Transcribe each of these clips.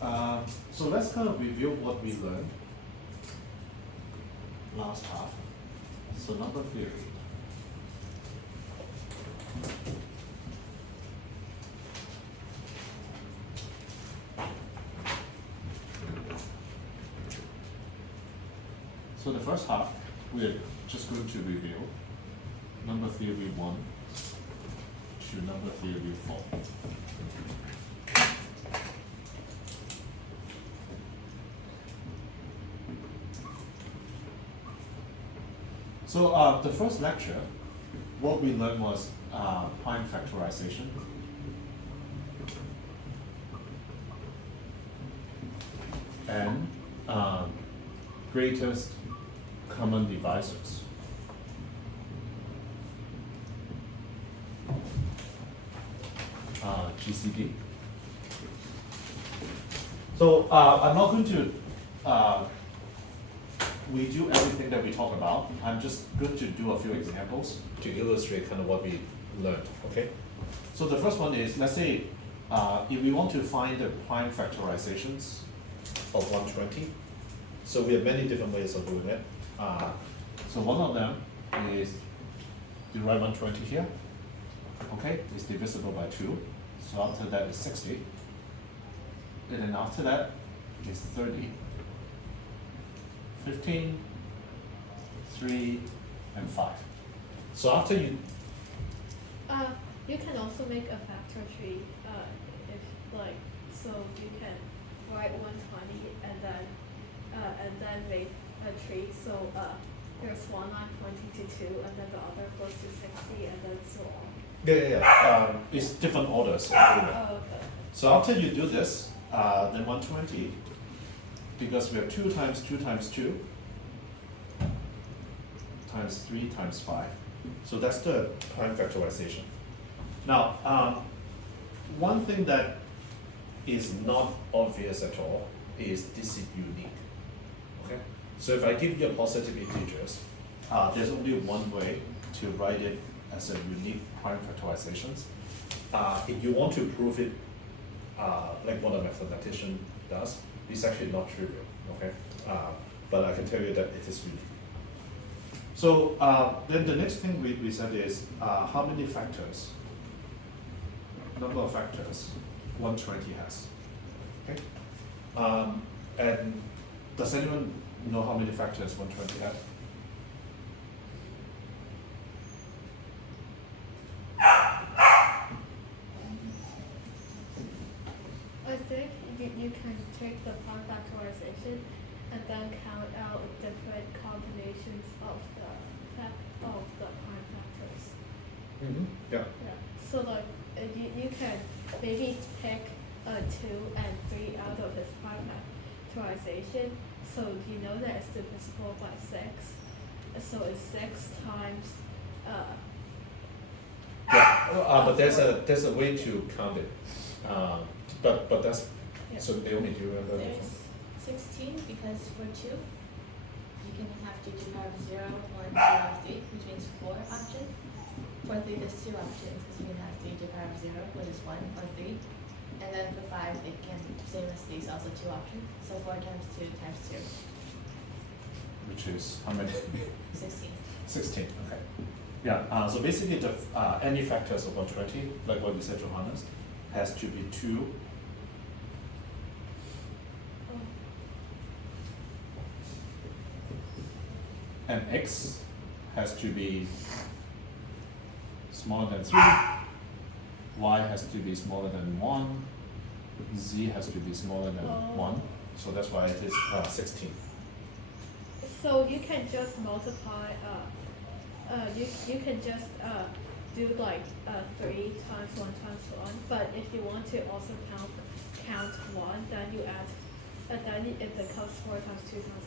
So let's kind of review what we learned last half. So number theory. So the first half, we're just going to review number theory 1 to number theory 4. So the first lecture, what we learned was prime factorization. And greatest common divisors. GCD. So I'm not going to redo everything that we talked about. I'm just going to do a few examples to illustrate kind of what we learned, okay? So the first one is, let's say, if we want to find the prime factorizations of 120, so we have many different ways of doing it. So one of them is to write 120 here, okay? It's divisible by 2, so after that is 60. And then after that is 30. 15, 3, and 5. So after you... You can also make a factor tree, if like, so you can write 120 and then make a tree. So there's one line pointing to 2, and then the other goes to 60, and then so on. Yeah. It's different orders. Oh, okay. So after you do this, then 120, because we have 2 times 2 times 2 times 3 times 5. So that's the prime factorization. Now, one thing that is not obvious at all is this is unique. Okay? So if I give you a positive integers, there's only one way to write it as a unique prime factorizations. If you want to prove it, like what a mathematician does, it's actually not trivial, okay? But I can tell you that it is unique. So then the next thing we said is how many factors, number of factors 120 has, okay? And does anyone know how many factors 120 has? I think you can take the prime factorization and then count out different combinations of the prime factors. Mm-hmm. Yeah. Yeah. So like you can maybe pick 2 and 3 out of its prime factorization. So you know that it's divisible by 6. So it's 6 times. But there's a way to count it. But that's so they only do remember. There's 16 because for 2, you can have 2 to the power of 0 or 2 of 3, which means 4 options. For 3, there's 2 options because you can have 3 to the power of 0, which is 1 or 3. And then for 5, it can, same as these, also 2 options. So 4 times 2 times 2. Which is how many? 16. 16, okay. Yeah, so basically the any factors of 120, like what we said, Johannes, has to be 2 and x has to be smaller than 3, y has to be smaller than 1, z has to be smaller than 1, so that's why it is 16. So you can just multiply. You can just do like 3 times 1 times 1. But if you want to also count 1, then you add. Then it becomes 4 times 2 times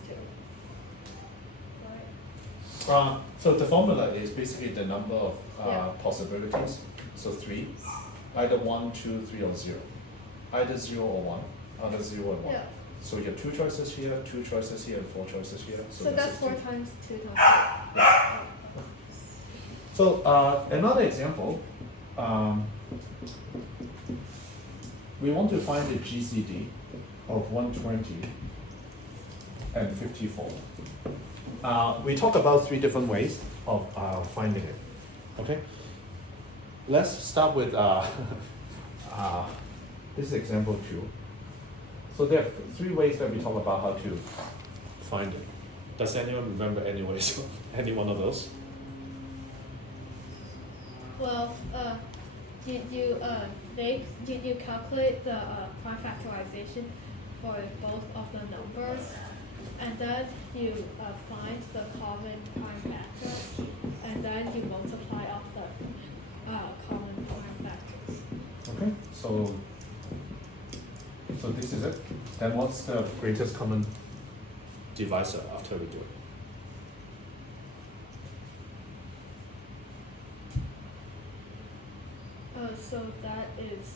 2. Right. So the formula is basically the number of Yeah. possibilities. So 3, either 1, 2, 3, or 0. Either 0 or 1, either 0 and 1. Yeah. So you have 2 choices here, 2 choices here, and 4 choices here. So that's 4 16. times 2 times 2. Yeah. So another example, we want to find the GCD of 120 and 54. We talk about 3 different ways of finding it. Okay? Let's start with this is example 2. So there are 3 ways that we talk about how to find it. Does anyone remember any ways, any one of those? Well, you calculate the prime factorization for both of the numbers, and then you find the common prime factors, and then you multiply off the common prime factors. Okay, so this is it. Then what's the greatest common divisor after we do it? So that is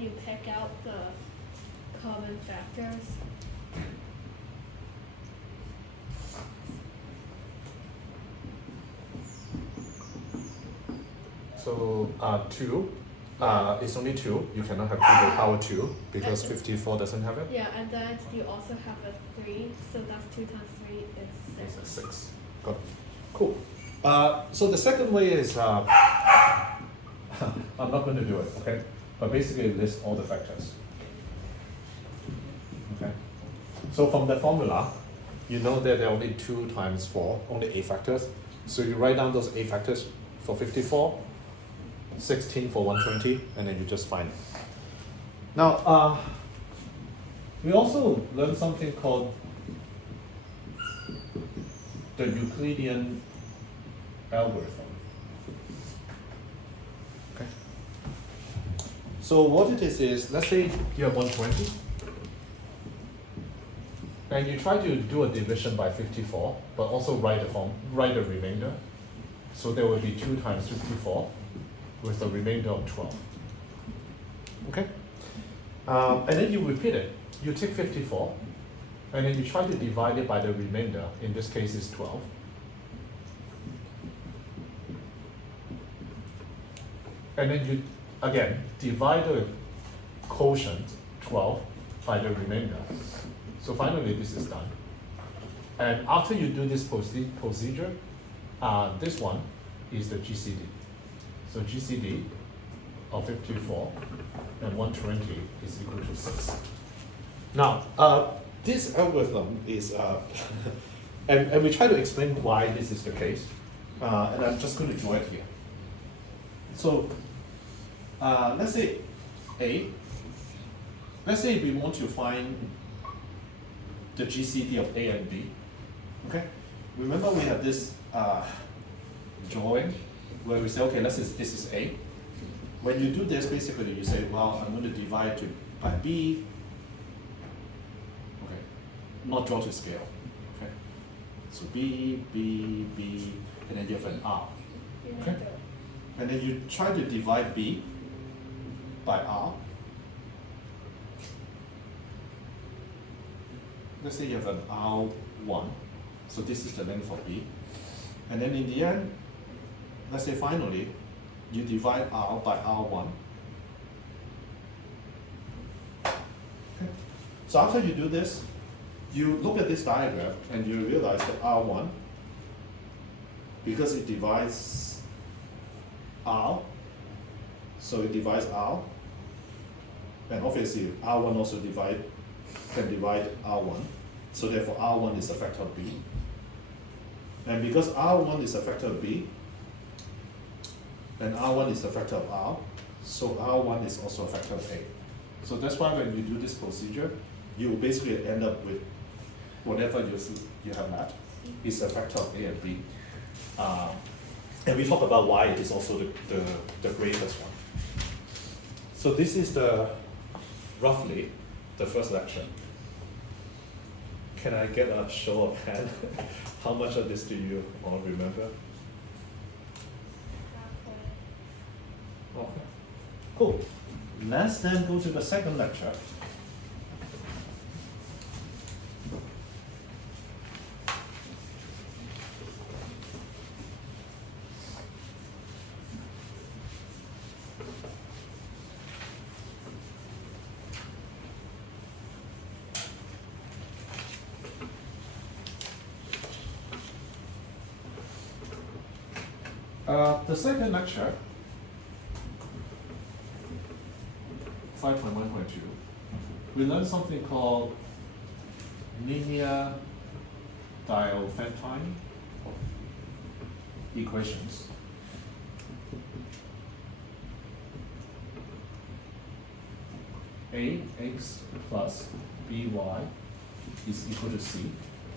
you pick out the common factors. So 2 is only 2. You cannot have 2 to the power 2 because 54 doesn't have it. Yeah, and then you also have a 3, so that's 2 times 3 is 6. It's a 6. Got it. Cool. So the second way is I'm not going to do it, okay? But basically list all the factors. Okay. So from the formula, you know that there are only 2 times 4, only 8 factors. So you write down those 8 factors for 54, 16 for 120, and then you just find it. Now, we also learned something called the Euclidean algorithm. Okay. So what it is let's say you have 120, and you try to do a division by 54, but also write a remainder. So there will be 2 times 54 with a remainder of 12. Okay? And then you repeat it. You take 54, and then you try to divide it by the remainder. In this case, it's 12. And then you, again, divide the quotient, 12, by the remainder. So finally, this is done. And after you do this procedure, this one is the GCD. So GCD of 54 and 120 is equal to 6. Now, this algorithm is, and we try to explain why this is the case, and I'm just going to draw it here. So, let's say let's say we want to find the GCD of A and B, okay? Remember we have this drawing where we say, okay, this is A. When you do this, basically you say, well, I'm going to divide by B, okay, not draw to scale, okay? So B, B, B, and then you have an R, okay? And then you try to divide B by R. Let's say you have an R1, so this is the length of B. And then in the end, let's say finally, you divide R by R1. Okay. So after you do this, you look at this diagram and you realize that R1, because it divides R, so it divides R, and obviously R1 also can divide R1, so therefore R1 is a factor of B. And because R1 is a factor of B, and R1 is a factor of R, so R1 is also a factor of A. So that's why when you do this procedure, you will basically end up with whatever you have left is a factor of A and B. And we talk about why it is also the greatest one. So this is roughly the first lecture. Can I get a show of hands? How much of this do you all remember? Okay, cool. Let's then go to the second lecture. The second lecture, 5.1.2, we learned something called linear Diophantine equations. Ax plus by is equal to c.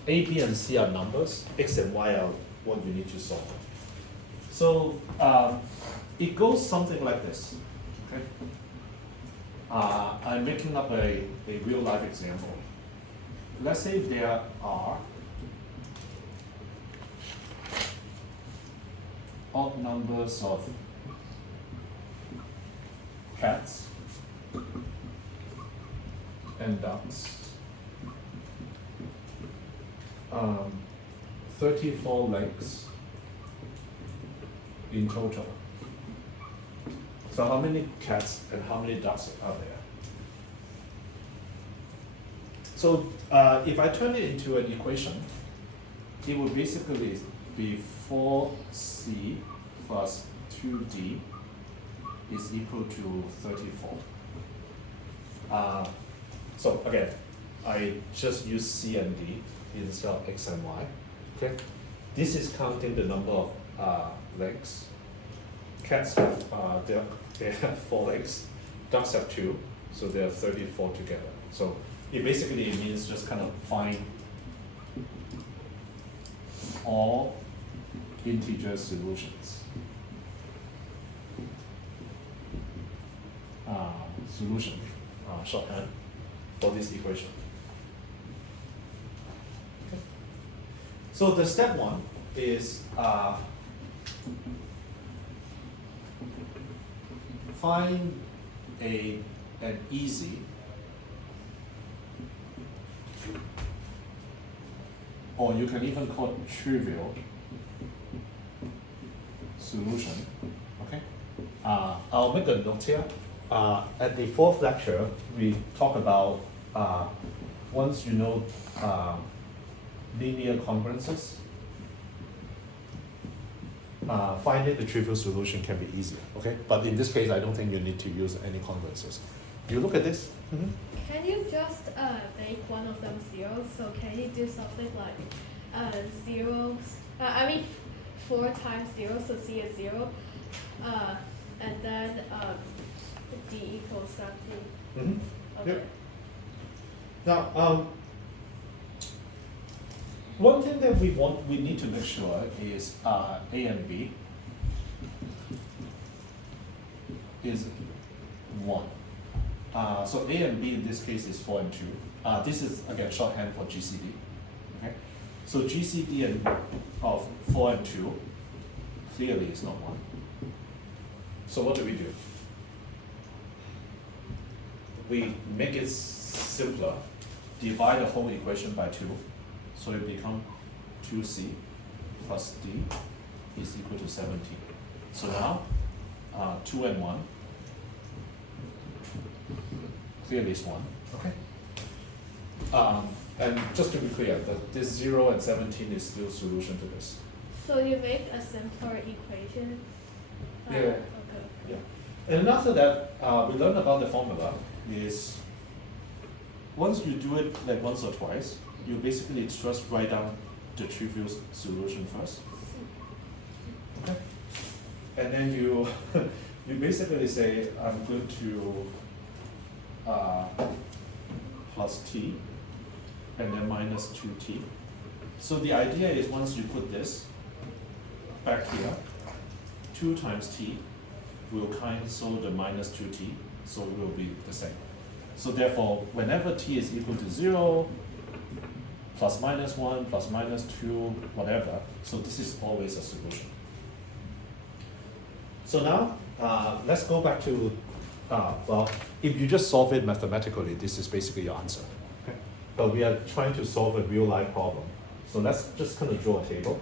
A, b, and c are numbers. X and y are what you need to solve. So it goes something like this. Okay. I'm making up a real life example. Let's say there are odd numbers of cats and ducks. 34 legs in total. So how many cats and how many ducks are there? So if I turn it into an equation, it would basically be 4c plus 2d is equal to 34. So again, I just use c and d instead of x and y. Okay, this is counting the number of legs. Cats have they have 4 legs. Ducks have 2, so they have 34 together. So it basically means just kind of find all integer solutions. Solution shorthand for this equation. Okay. So the step 1 is find an easy or you can even call it trivial solution. Okay, I'll make a note here. At the 4th lecture, we talk about once you know linear congruences, finding the trivial solution can be easier. Okay, but in this case, I don't think you need to use any congruences. You look at this. Mm-hmm. Can you just make one of them 0? So can you do something like 4 times 0, so c is 0, and then d equals 17. Mm-hmm. Okay. Yep. Now, one thing that we need to make sure is a and b is 1. So a and b in this case is 4 and 2. This is again shorthand for GCD. Okay, so GCD of 4 and 2 clearly is not 1. So what do? We make it simpler. Divide the whole equation by 2, so it becomes 2c plus d is equal to 17. So now 2 and 1 clearly is 1. Okay. And just to be clear, this 0 and 17 is still solution to this. So you make a simpler equation? Yeah. Okay. Yeah. And after that, we learned about the formula is once you do it like once or twice, you basically just write down the trivial solution first. Okay. And then you you basically say I'm going to plus t and then minus 2t. So the idea is once you put this back here, 2 times t will cancel the minus 2t, so it will be the same. So therefore, whenever t is equal to 0, plus minus 1, plus minus 2, whatever, so this is always a solution. So now, let's go back to, well, if you just solve it mathematically, this is basically your answer. Okay? But we are trying to solve a real life problem. So let's just kind of draw a table.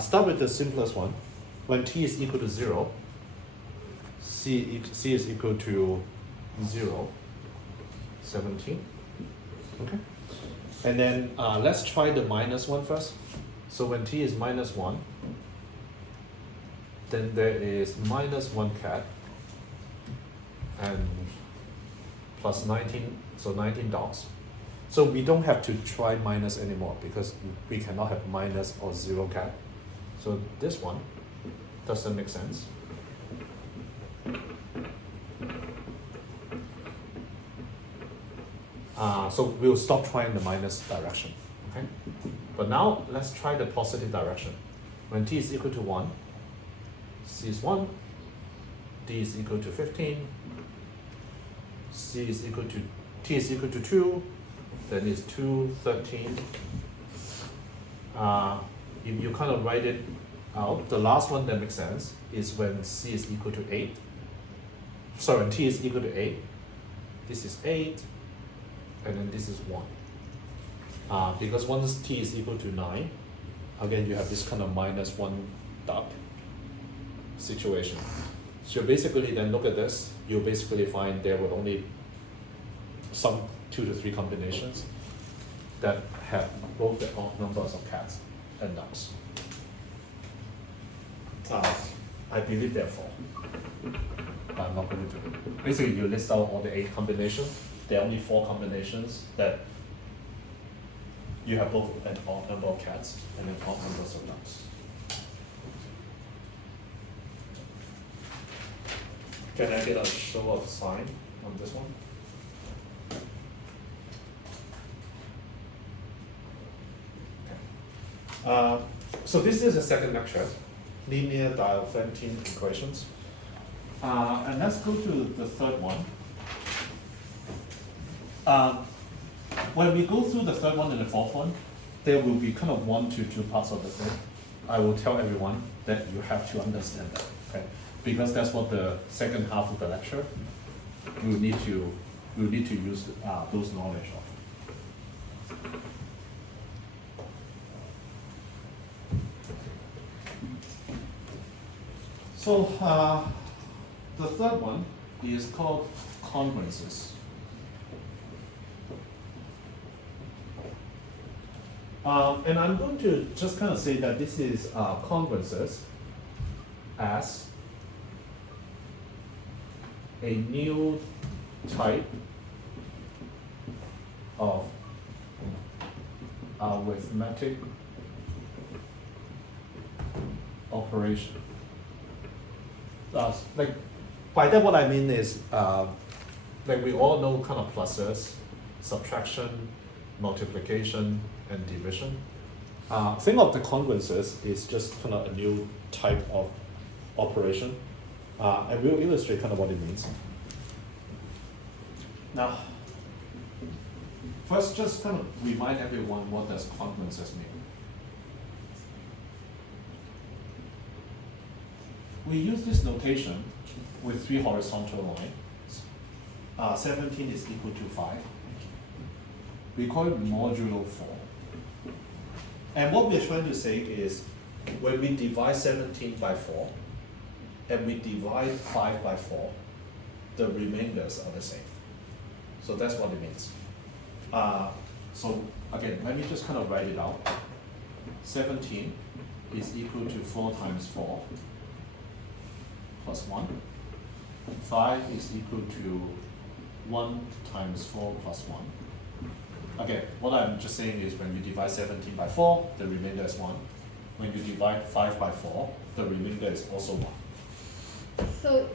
Start with the simplest one. When t is equal to 0, c is equal to 0, 17. Okay. And then let's try the minus one first. So when t is minus 1, then there is minus 1 cat and plus 19, so 19 dogs. So we don't have to try minus anymore because we cannot have minus or 0 cat. So this one doesn't make sense. So we'll stop trying the minus direction, okay? But now let's try the positive direction. When t is equal to 1, c is 1, d is equal to 15, c is equal to, t is equal to 2, then it's 2, 13. If you kind of write it out, the last one that makes sense is when c is equal to 8. Sorry, when t is equal to 8, this is 8, and then this is 1. Because once t is equal to 9, again you have this kind of minus 1 duck situation. So basically then look at this, you'll basically find there were only some 2 to 3 combinations that have both the odd numbers of cats and ducks. I believe there are 4, but I'm not going to do it. Basically you list out all the 8 combinations, there are only 4 combinations that you have both an odd number of cats and an odd numbers of ducks. Can I get a show of sign on this one? Okay. So this is the second lecture, linear Diophantine equations. And let's go to the third one. When we go through the third one and the fourth one, there will be kind of 1 to 2 parts of the thing. I will tell everyone that you have to understand that, okay? Because that's what the second half of the lecture you need to use those knowledge of. So the third one is called congruences. And I'm going to just kind of say that this is congruences as a new type of arithmetic operation. Like by that what I mean is like we all know kind of pluses, subtraction, multiplication, and division. Think of the congruences is just kind of a new type of operation, and we'll illustrate kind of what it means. Now, first just kind of remind everyone what does congruences mean. We use this notation with 3 horizontal lines. 17 is equal to 5. We call it modulo 4. And what we're trying to say is when we divide 17 by 4 and we divide 5 by 4, the remainders are the same. So that's what it means. So again, let me just kind of write it out. 17 is equal to 4 times 4 plus 1. 5 is equal to 1 times 4 plus 1. Okay, what I'm just saying is when you divide 17 by 4, the remainder is 1. When you divide 5 by 4, the remainder is also 1. So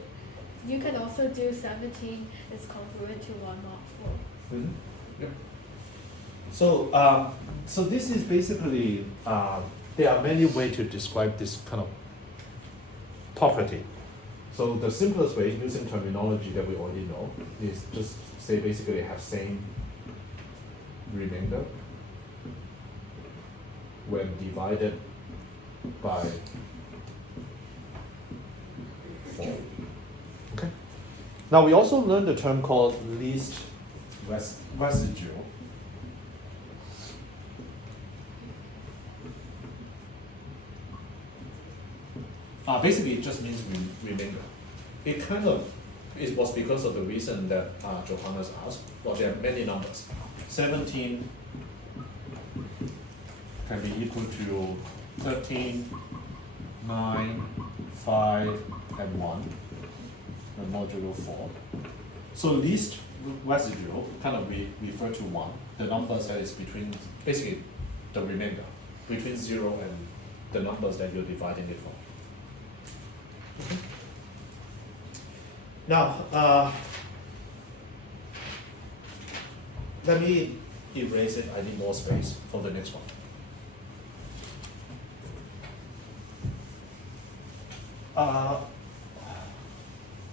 you can also do 17 is congruent to 1 not 4. Mm-hmm. Yeah. So, so this is basically, there are many ways to describe this kind of property. So the simplest way, using terminology that we already know, is just say basically have same remainder when divided by 4. Okay. Now we also learned the term called least residual. Basically, it just means remainder. It kind of was because of the reason that Johannes asked. Well, there are many numbers. 17 can be equal to 13, 9, 5, and 1, and modulo 4. So least residual kind of we refer to 1, the numbers that is between, basically the remainder, between 0 and the numbers that you're dividing it from. Okay. Now, let me erase it, I need more space for the next one.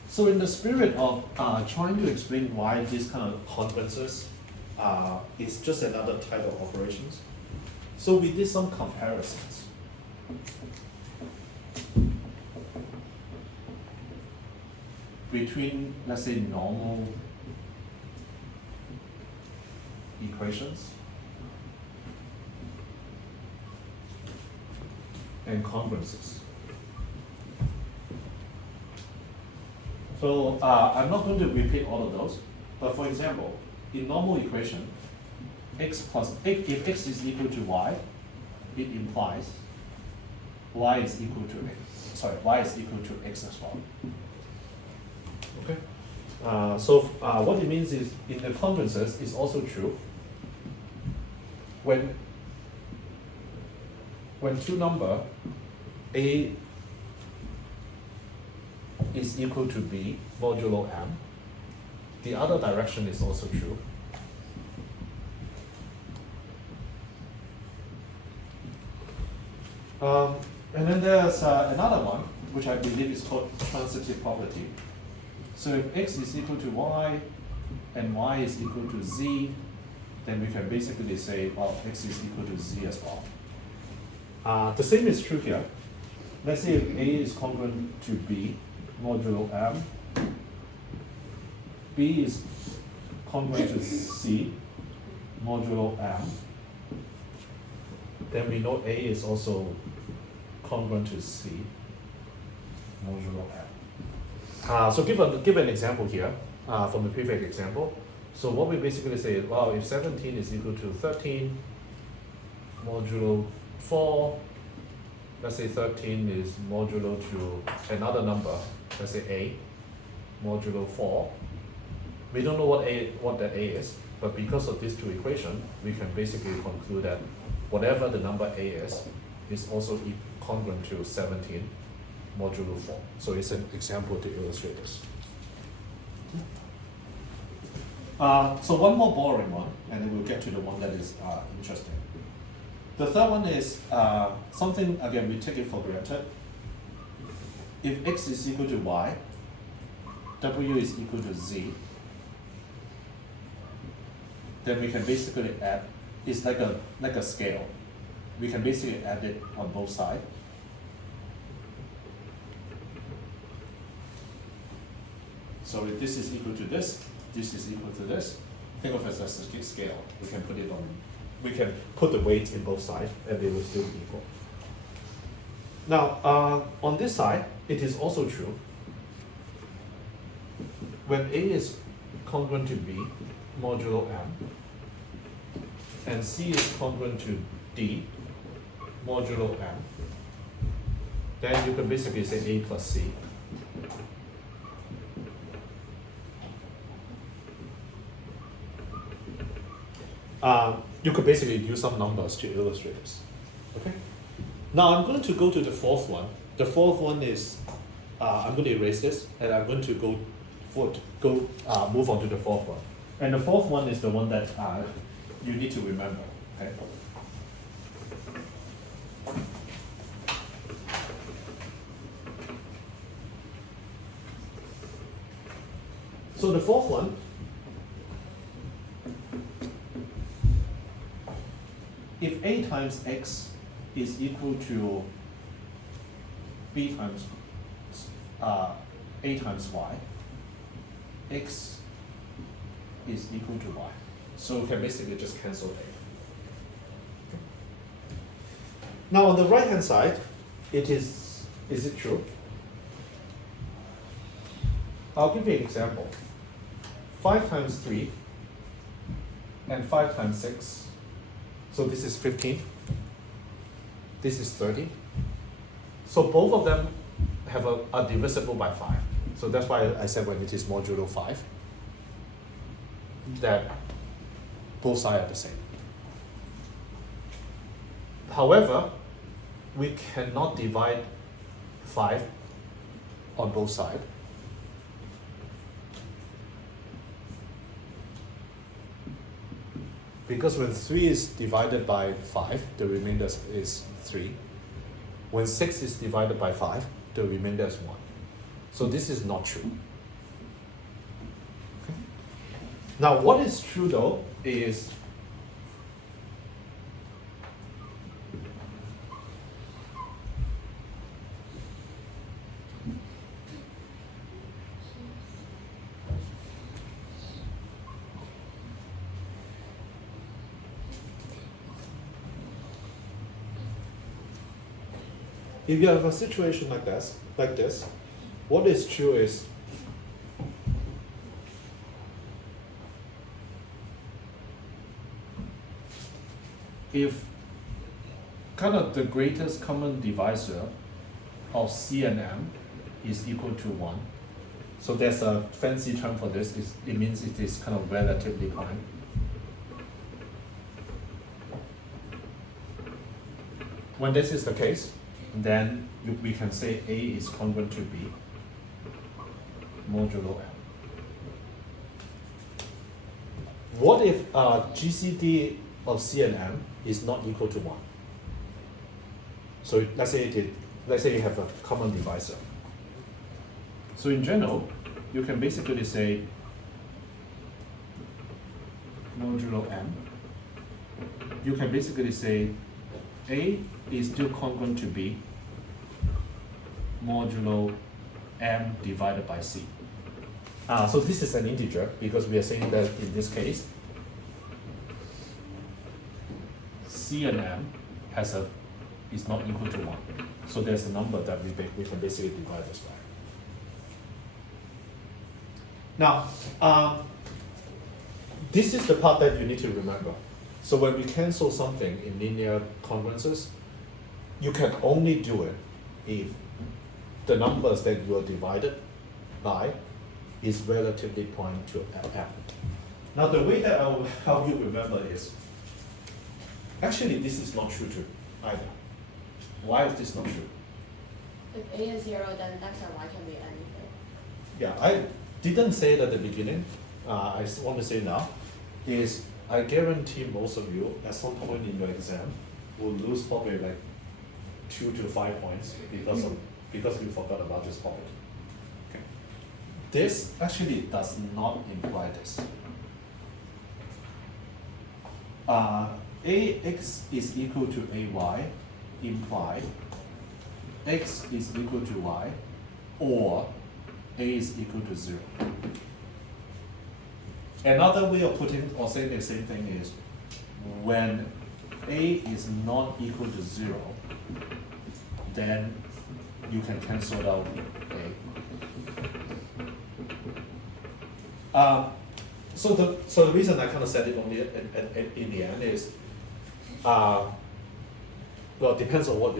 So in the spirit of trying to explain why these kind of conferences is just another type of operations, so we did some comparisons. Between, let's say, normal equations and congruences. So I'm not going to repeat all of those, but for example, in normal equation, if x is equal to y, it implies y is equal to y is equal to x as well. Okay. So what it means is in the congruences is also true. When two number a is equal to b modulo m, the other direction is also true. And then there's another one, which I believe is called transitive property. So if x is equal to y and y is equal to z, then we can basically say, well, x is equal to z as well. The same is true here. Let's say if a is congruent to b modulo m, b is congruent to c modulo m, then we know a is also congruent to c modulo m. So give an example here from the previous example. So what we basically say is, well, if 17 is equal to 13 modulo 4, let's say 13 is modulo to another number, let's say a modulo 4. We don't know what that a is, but because of these two equations, we can basically conclude that whatever the number a is also congruent to 17 modulo 4. So it's an example to illustrate this. So one more boring one, and then we'll get to the one that is interesting. The third one is something, again, we take it for granted. If x is equal to y, w is equal to z, then we can basically add, it's like a scale. We can basically add it on both sides. So if this is equal to this is equal to this, think of it as a scale. We can put it on, we can put the weight in both sides and they will still be equal. Now, on this side, it is also true. When a is congruent to b modulo m, and c is congruent to d modulo m, then you can basically say a plus c. You could basically use some numbers to illustrate this. Okay. Now I'm going to go to the fourth one. The fourth one is I'm going to erase this, and I'm going to move on to the fourth one. And the fourth one is the one that you need to remember. Okay. So the fourth one, if a times x is equal to b times a times y, x is equal to y. So we can basically just cancel a. Now on the right hand side, is it true? I'll give you an example. 5 times 3 and 5 times 6. So this is 15. this is 30. So both of them are divisible by 5. So that's why I said when it is modulo 5, that both sides are the same. However, we cannot divide 5 on both sides. Because when 3 is divided by 5, the remainder is 3. When 6 is divided by 5, the remainder is 1. So this is not true. Okay. Now what is true though is if you have a situation like this, what is true is if kind of the greatest common divisor of C and M is equal to 1, so there's a fancy term for this, it means it is kind of relatively prime. When this is the case, then we can say A is congruent to B modulo M. What if GCD of C and M is not equal to 1? So let's say you have a common divisor. So in general, you can basically say modulo M. You can basically say A is still congruent to B modulo M divided by C. So this is an integer because we are saying that in this case, C and M is not equal to 1. So there's a number that we can basically divide this by. Now, this is the part that you need to remember. So when we cancel something in linear congruences, you can only do it if the numbers that you are divided by is relatively prime to M. Now the way that I will help you remember is, actually this is not true too either. Why is this not true? If A is 0, then X or Y can be anything. Yeah, I didn't say it at the beginning. I want to say now, is I guarantee most of you at some point in your exam will lose probably like 2 to 5 points because you forgot about this topic. Okay. This actually does not imply this. AX is equal to AY imply X is equal to Y or A is equal to 0. Another way of putting or saying the same thing is when A is not equal to 0, then you can cancel out A. So the reason I kind of said it only in the end is, well, it depends on what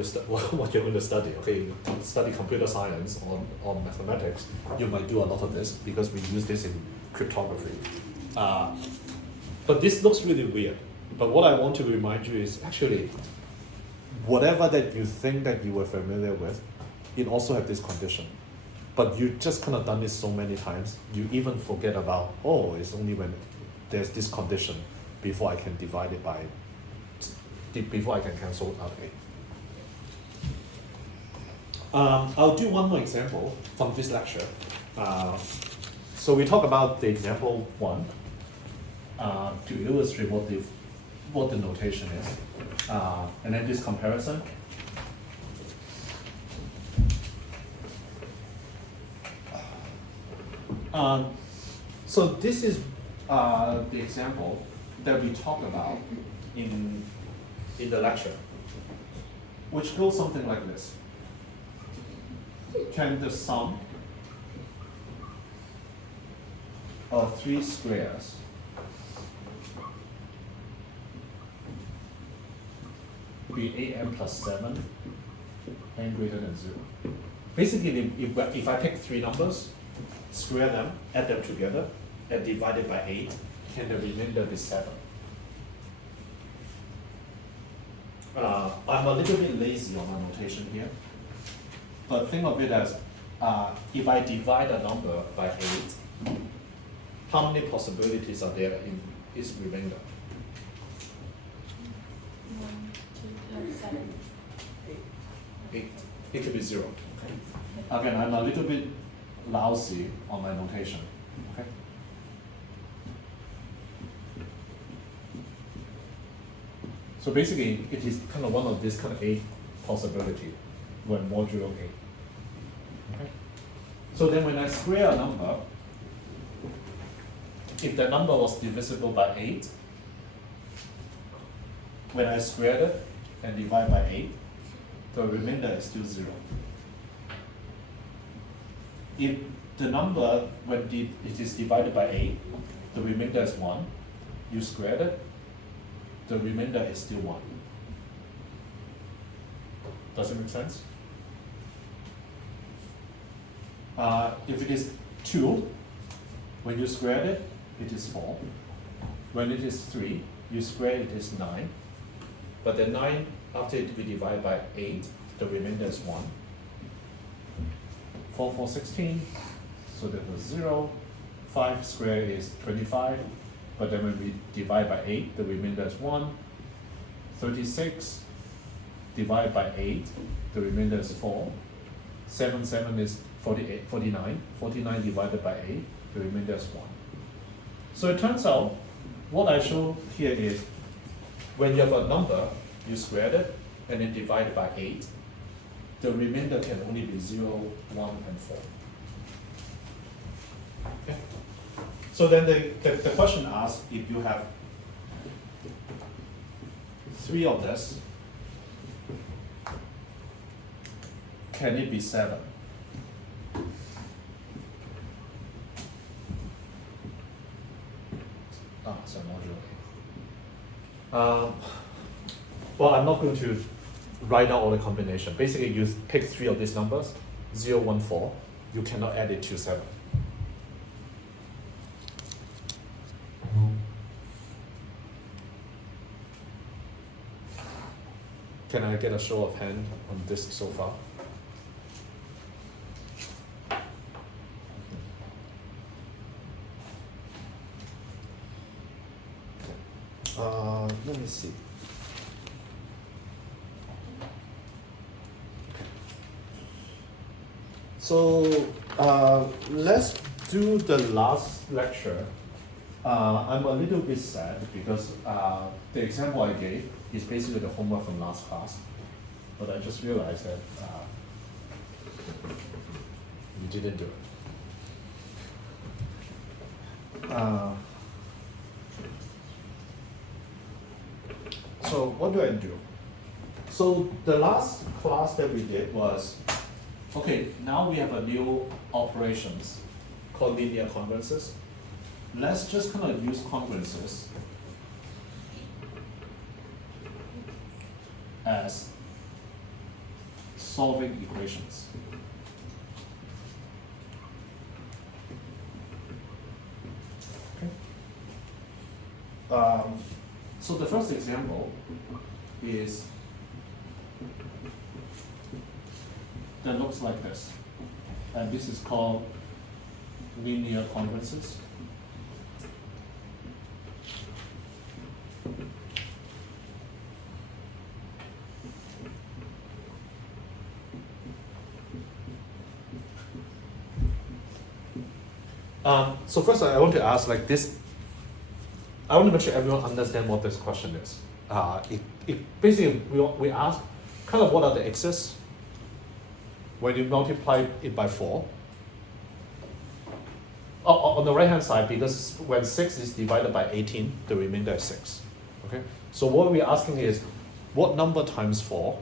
you're going to study. Okay, you study computer science or mathematics, you might do a lot of this because we use this in cryptography. But this looks really weird. But what I want to remind you is actually, whatever that you think that you were familiar with, it also have this condition. But you just kind of done this so many times, you even forget about, oh, it's only when there's this condition before I can divide it by, before I can cancel out A. I'll do one more example from this lecture. So we talk about the example 1 to illustrate what the notation is, and then this comparison. So this is the example that we talk about in the lecture, which goes something like this. Can the sum of 3 squares . be 8n plus 7, n greater than 0. Basically, if I pick three numbers, square them, add them together, and divide it by 8, and the remainder be 7. I'm a little bit lazy on my notation here, but think of it as if I divide a number by 8, how many possibilities are there in its remainder? 1, 2, 7, 8. It could be 0. Okay. Again, I'm a little bit lousy on my notation. Okay. So basically, it is kind of one of these kind of 8 possibility when modulo 8. Okay. So then when I square a number, if the number was divisible by 8, when I squared it and divide by 8, the remainder is still 0. If the number, when it is divided by 8, the remainder is 1, you squared it, the remainder is still 1. Does it make sense? If it is 2, when you squared it, it is 4. When it is 3, you square it is 9. But the 9, after it be divided by 8, the remainder is 1. 4, 4, 16, so that was 0. 5 squared is 25, but then when we divide by 8, the remainder is 1. 36 divided by 8, the remainder is 4. 7, 7 is 48, 49. 49 divided by 8, the remainder is 1. So it turns out, what I show here is, when you have a number, you squared it, and then divide it by 8, the remainder can only be 0, 1, and 4. Okay. So then the question asks, if you have 3 of this, can it be 7? So modulo. Well, I'm not going to write out all the combination. Basically, you pick 3 of these numbers, 0, 1, 4. You cannot add it to 7. Can I get a show of hand on this so far? Let me see. So let's do the last lecture. I'm a little bit sad because the example I gave is basically the homework from last class, but I just realized that you didn't do it. So what do I do? So the last class that we did was, okay, now we have a new operations called linear congruences. Let's just kind of use congruences as solving equations. Okay. So the first example is that looks like this, and this is called linear congruences. So first I want to ask like this, I want to make sure everyone understands what this question is. It basically, we ask kind of what are the x's when you multiply it by 4. On the right hand side, because when 6 is divided by 18, the remainder is 6. Okay? So what we're asking is, what number times 4,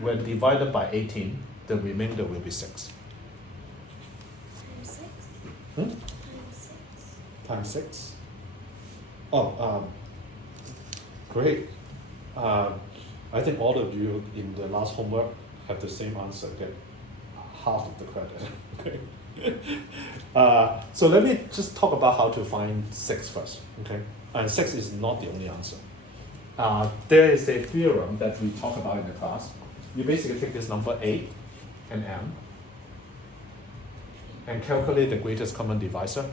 when divided by 18, the remainder will be 6. Times 6? Hmm? Times 6? Times 6? Oh, great. I think all of you in the last homework have the same answer, get half of the credit. Okay. So let me just talk about how to find 6 first. Okay, and 6 is not the only answer. There is a theorem that we talk about in the class. You basically take this number A and M and calculate the greatest common divisor,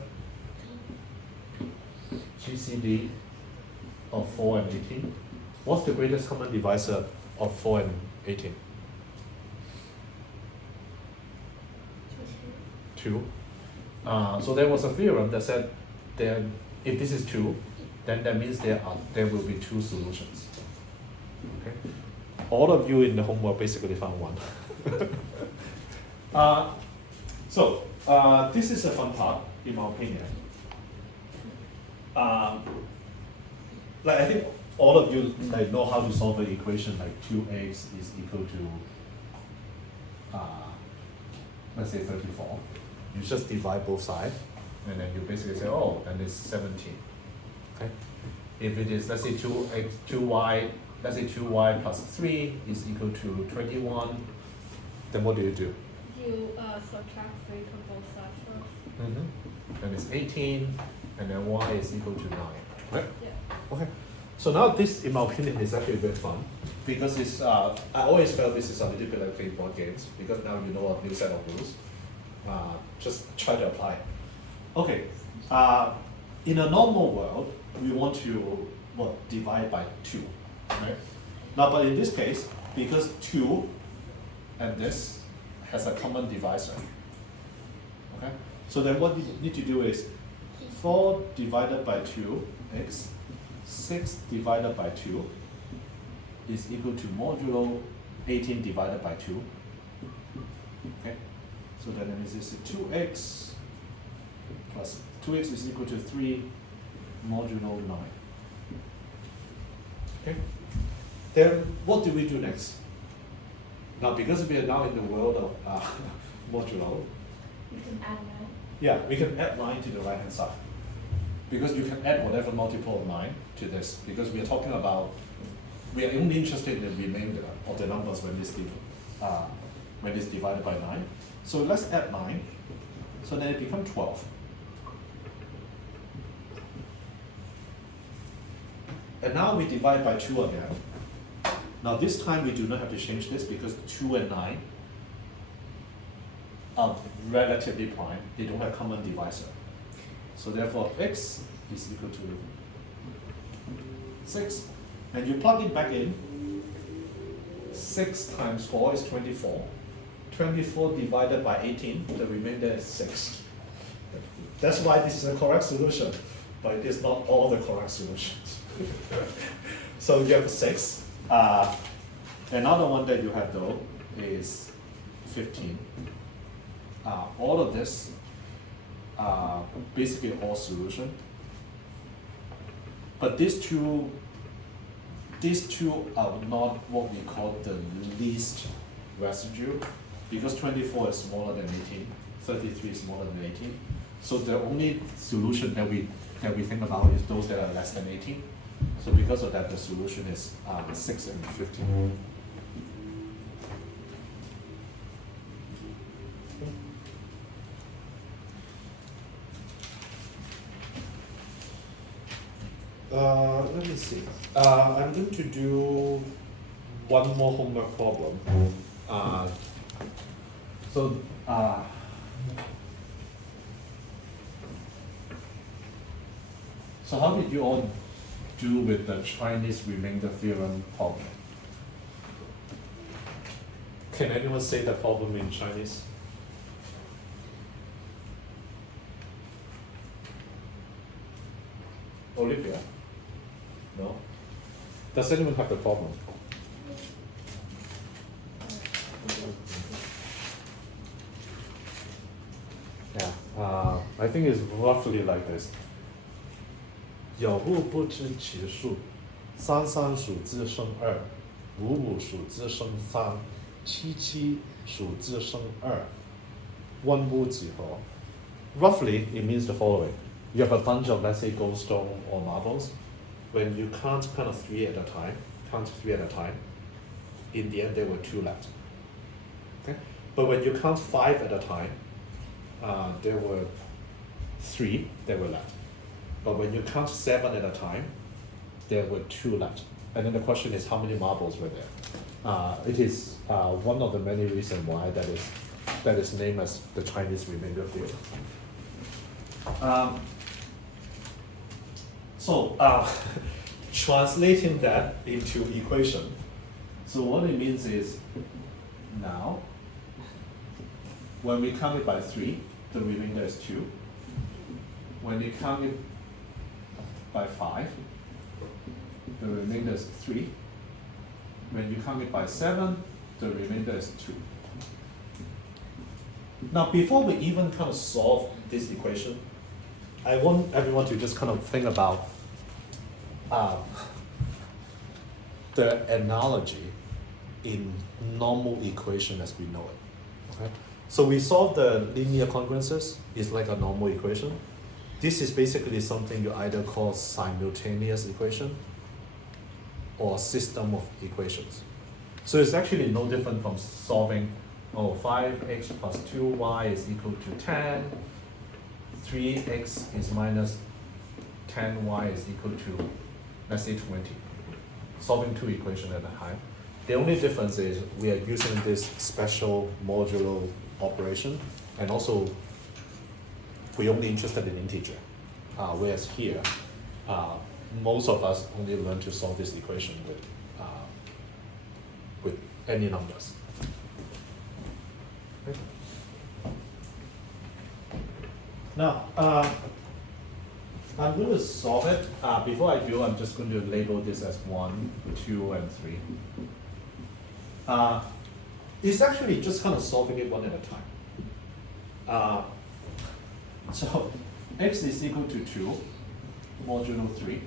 GCD of 4 and 18. What's the greatest common divisor of 4 and 18? 2. So there was a theorem that said that if this is 2, then that means there will be 2 solutions. Okay? All of you in the homework basically found 1. This is a fun part, in my opinion. Like I think all of you know how to solve an equation like 2x is equal to let's say 34. You just divide both sides, and then you basically say, oh, then it's 17. Okay. If it is, let's say 2y plus 3 is equal to 21, then what do? You subtract 3 from both sides first. Then it's 18, and then y is equal to 9. Right? Yeah. Okay. So now this, in my opinion, is actually a bit fun because it's. I always felt this is a little bit like playing board games because now you know a new set of rules. Just try to apply it. Okay. In a normal world, we want to divide by 2, right? Now, but in this case, because 2 and this has a common divisor, okay? So then what you need to do is 4 divided by 2x, 6 divided by 2 is equal to modulo 18 divided by 2, okay? So then it means this is 2x plus 2x is equal to 3 modulo 9. Okay. Then what do we do next? Now, because we are now in the world of modulo, You can add 9. yeah, we can add 9 to the right hand side. Because you can add whatever multiple of 9 to this. Because we are talking about, we are only interested in the remainder of the numbers when it's divided by 9. So let's add 9. So then it becomes 12. And now we divide by 2 again. Now this time we do not have to change this because 2 and 9 are relatively prime. They don't have common divisor. So therefore x is equal to 6. And you plug it back in. 6 times 4 is 24. 24 divided by 18, the remainder is 6. That's why this is a correct solution, but it is not all the correct solutions. So you have 6. Another one that you have though is 15. All of this are basically all solution. But these two are not what we call the least residue, because 24 is smaller than 18, 33 is smaller than 18. So the only solution that we think about is those that are less than 18. So because of that, the solution is 6 and 15. Let me see. I'm going to do one more homework problem. So how did you all do with the Chinese remainder theorem problem? Can anyone say the problem in Chinese? Olivia? No? Does anyone have the problem? Yeah, I think it's roughly like this. 有物不知其数，33数字生2，55数字生3，77数字生2，万物几何。Roughly, it means the following. You have a bunch of, let's say, goldstone or marbles. When you count kind of 3 at a time, in the end there were 2 left. Okay? But when you count 5 at a time, there were 3 that were left. But when you count 7 at a time, there were 2 left. And then the question is, how many marbles were there? It is one of the many reasons why that is named as the Chinese remainder theorem. Translating that into equation. So what it means is, now, when we count it by 3, the remainder is 2. When we count it by 5, the remainder is 3. When you count it by 7, the remainder is 2. Now, before we even kind of solve this equation, I want everyone to just kind of think about the analogy in normal equation as we know it. Okay? So we solve the linear congruences, it's like a normal equation. This is basically something you either call simultaneous equation or system of equations. So it's actually no different from solving 5x plus 2y is equal to 10, 3x is minus 10y is equal to, let's say, 20. Solving 2 equations at a time. The only difference is we are using this special modulo operation, and also we're only interested in integer. Whereas here, most of us only learn to solve this equation with any numbers. Okay. Now, I'm going to solve it. Before I do, I'm just going to label this as 1, 2, and 3. It's actually just kind of solving it one at a time. So x is equal to 2 modulo 3.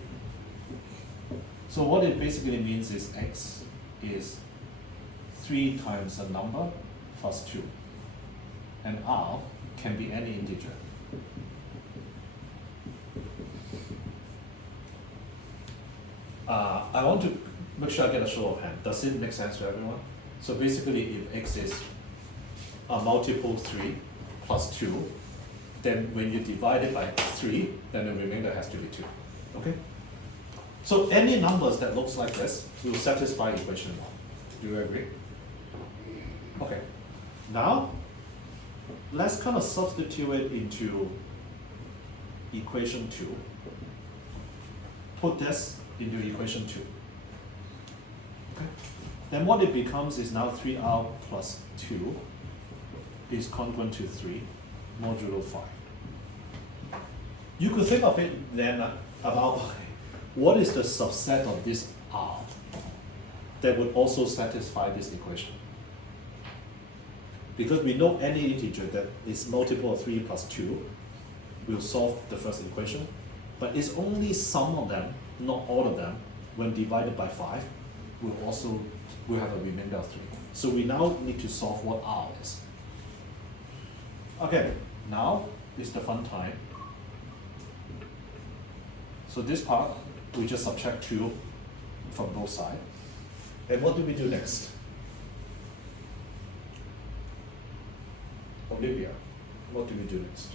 So what it basically means is x is 3 times a number plus 2. And r can be any integer. I want to make sure I get a show of hand. Does it make sense to everyone? So basically, if x is a multiple 3 plus 2, then when you divide it by 3, then the remainder has to be 2. Okay? So any numbers that looks like this will satisfy equation 1. Do you agree? Okay. Now, let's kind of substitute it into equation 2. Put this into equation 2. Okay. Then what it becomes is now 3r plus 2 is congruent to 3 modulo 5. You could think of it then about what is the subset of this r that would also satisfy this equation. Because we know any integer that is multiple of 3 plus 2 will solve the first equation, but it's only some of them, not all of them, when divided by 5, will have a remainder of 3. So we now need to solve what r is. Okay, now is the fun time. So this part, we just subtract 2 from both sides. And what do we do next? Olivia, what do we do next?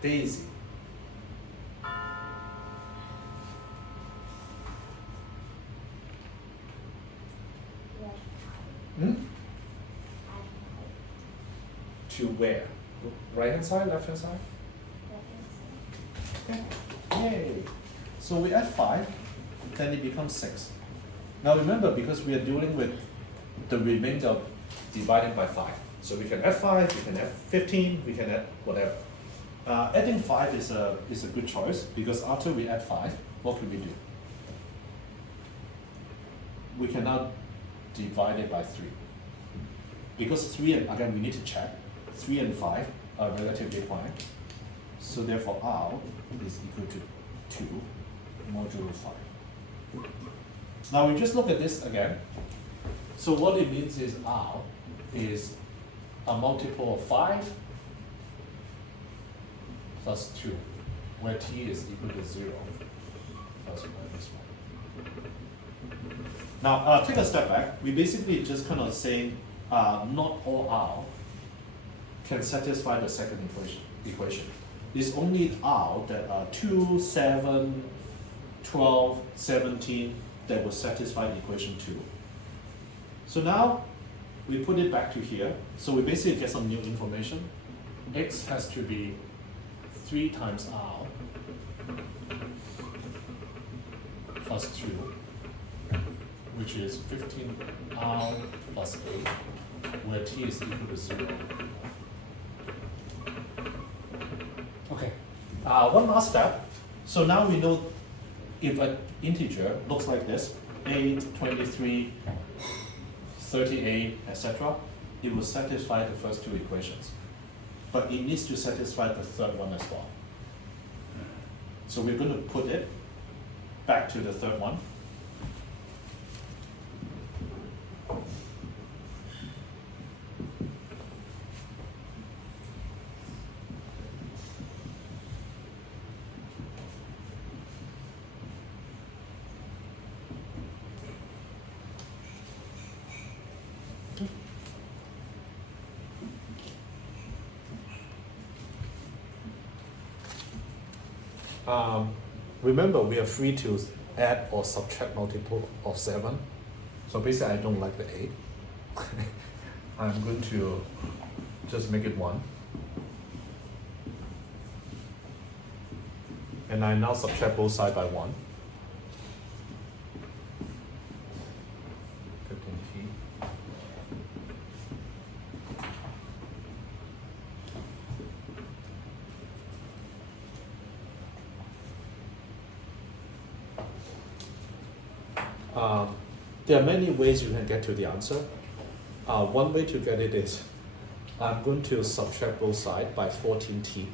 Daisy. Hmm? To where? Right hand side, left hand side? Okay. Yay. So we add 5, then it becomes 6. Now remember, because we are dealing with the remainder divided by 5. So we can add 5, we can add 15, we can add whatever. Adding 5 is a good choice, because after we add 5, what can we do? We can now divided by 3. Because 3 and, again, we need to check, 3 and 5 are relatively prime. So therefore R is equal to 2 modulo 5. Now we just look at this again. So what it means is R is a multiple of 5 plus 2, where T is equal to 0 plus minus 1. Now take a step back. We basically just kind of saying not all R can satisfy the second equation. It's only R that are 2, 7, 12, 17 that will satisfy equation 2. So now we put it back to here. So we basically get some new information. X has to be 3 times R plus 2, which is 15R plus 8, where T is equal to 0. Okay, one last step. So now we know if an integer looks like this, 8, 23, 38, etc., it will satisfy the first 2 equations. But it needs to satisfy the third one as well. So we're going to put it back to the third one. Remember, we are free to add or subtract multiple of 7. So basically, I don't like the 8. I'm going to just make it 1. And I now subtract both sides by 1. 15t. There are many ways you can get to the answer. One way to get it is, I'm going to subtract both sides by 14t.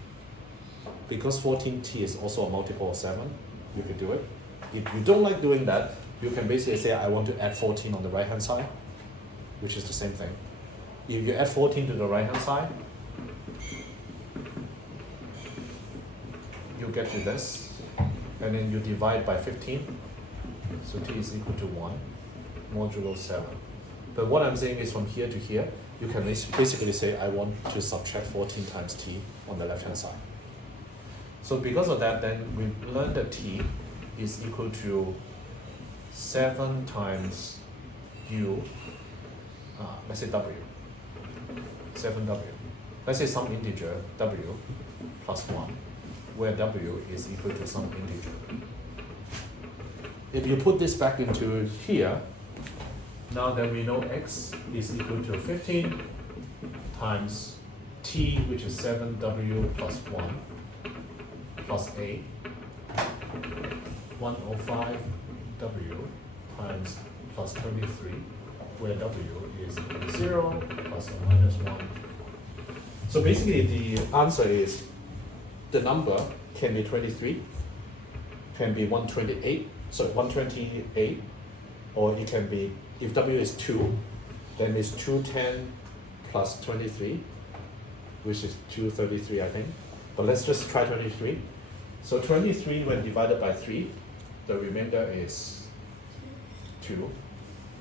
Because 14t is also a multiple of 7, you can do it. If you don't like doing that, you can basically say, I want to add 14 on the right-hand side, which is the same thing. If you add 14 to the right-hand side, you get to this, and then you divide by 15, so t is equal to 1, modulo 7. But what I'm saying is from here to here, you can basically say, I want to subtract 14 times t on the left-hand side. So because of that, then we learned that t is equal to 7 times u, let's say w, 7w. Let's say some integer w plus 1, where w is equal to some integer. If you put this back into here, now then we know x is equal to 15 times t, which is 7w plus 1, plus 8, 105w times plus 23, where w is equal to 0 plus or minus 1. So basically the answer is, the number can be 23, can be 128, or it can be, if w is 2, then it's 210 plus 23, which is 233, I think. But let's just try 23. So 23 when divided by 3, the remainder is 2.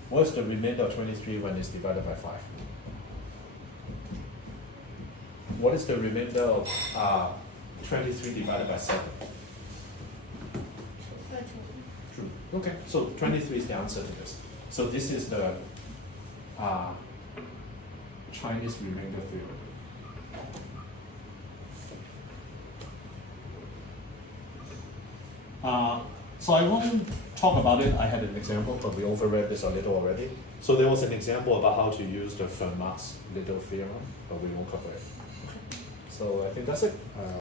What's the remainder of 23 when it's divided by 5? What is the remainder of 23 divided by 7? 13. True. Okay, so 23 is the answer to this. So this is the Chinese remainder theorem. So I won't talk about it. I had an example, but we overread this a little already. So there was an example about how to use the Fermat's little theorem, but we won't cover it. So I think that's it.